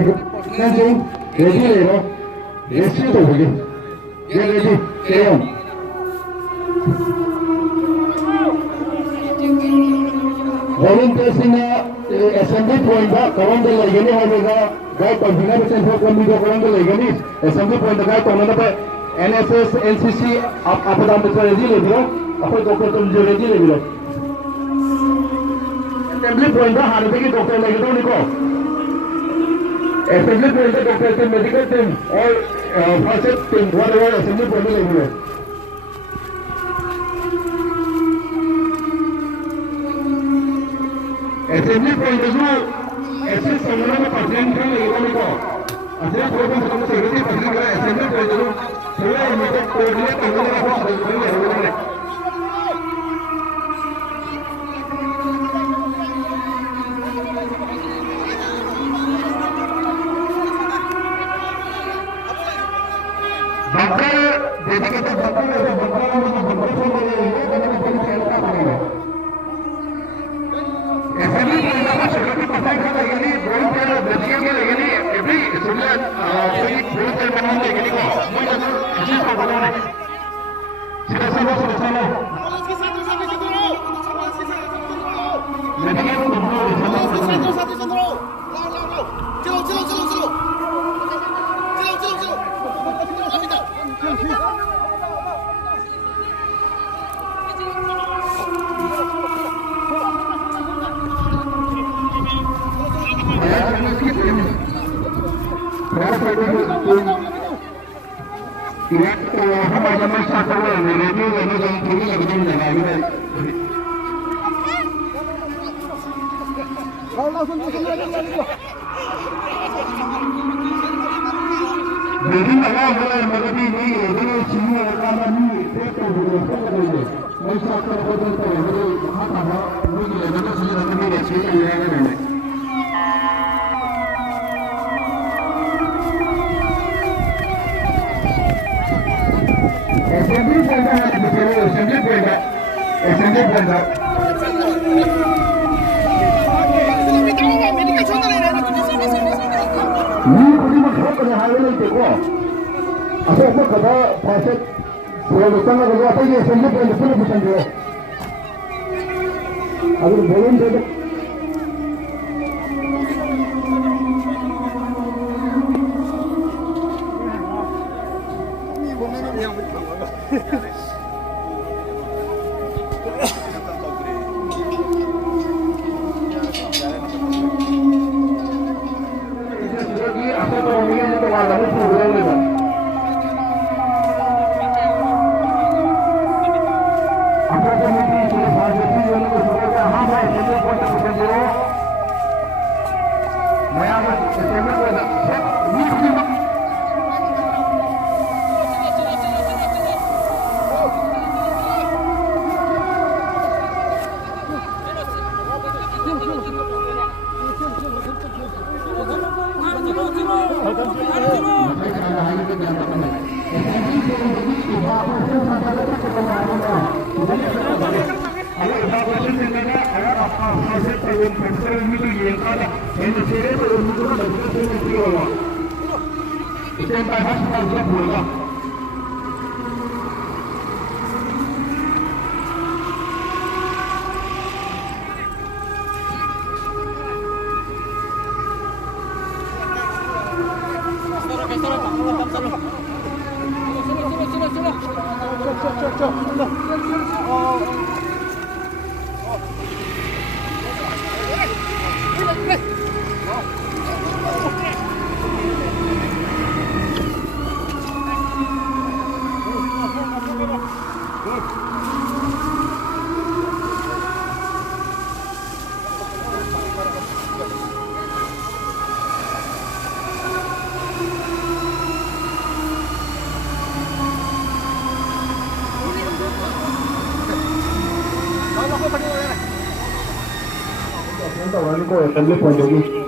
Nanjing, ready Leno, ready to begin. Get ready, carry on. Volunteers in assembly point, Kawan the Legani Havega, Guy Convener Central Committee of Kawan the Leganis, assembly point the guy Commander NSS, NCC, Apadam ready Levio, Upper Doctor ready Levio. Assembly point, Hanabiki Doctor Legatonico. Assembly point, Doctor Medical team, all first team, whatever assembly point Levio. Assembly point is no, assembly someone of president from Economico. Assembly program from security particular assembly point is no, so I make a coordinate and one of assembly point of view.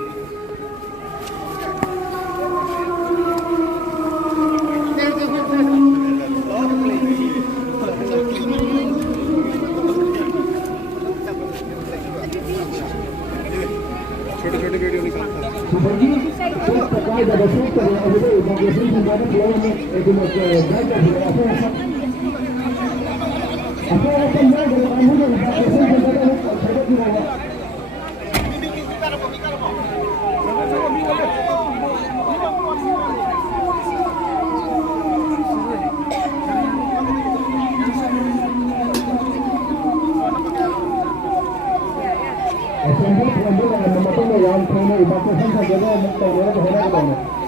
छोटे छोटे video निकालता है। Supply the receipt over the evacuation and water flow in the guide of the Assembly